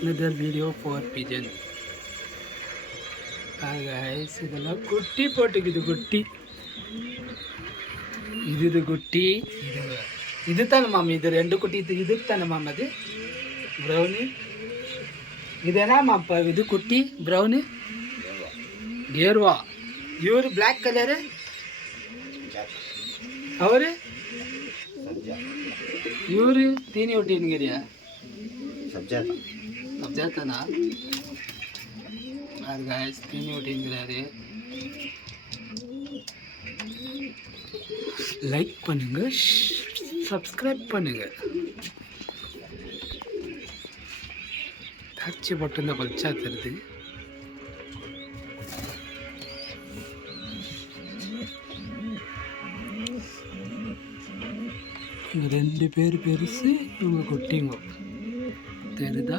another video for pigeon. Guys, இதெல்லாம் குட்டி போட்டுக்குது குட்டி. இது குட்டி. இது தானே மாமா, இது ரெண்டு குட்டி இது தானே மாமா, அது ப்ரௌனி. இது என்ன மாப்பா, இது குட்டி ப்ரௌனி கேர்வா. இவர் பிளாக் கலரு, அவரு இவரு தீனி ஒட்டின்னுங்கிறியா? சப்ஜாத்தானா? அது காய்ஸ் தீனி ஒட்டின்னுங்கிறாரு. லைக் பண்ணுங்க, சப்ஸ்கிரைப் பண்ணுங்க. தாச்சி போட்டு இந்த கொல்ச்சா தருது. இங்கே 2 பேர் பெருசு, இவங்க குட்டிங்க தெரியுதா?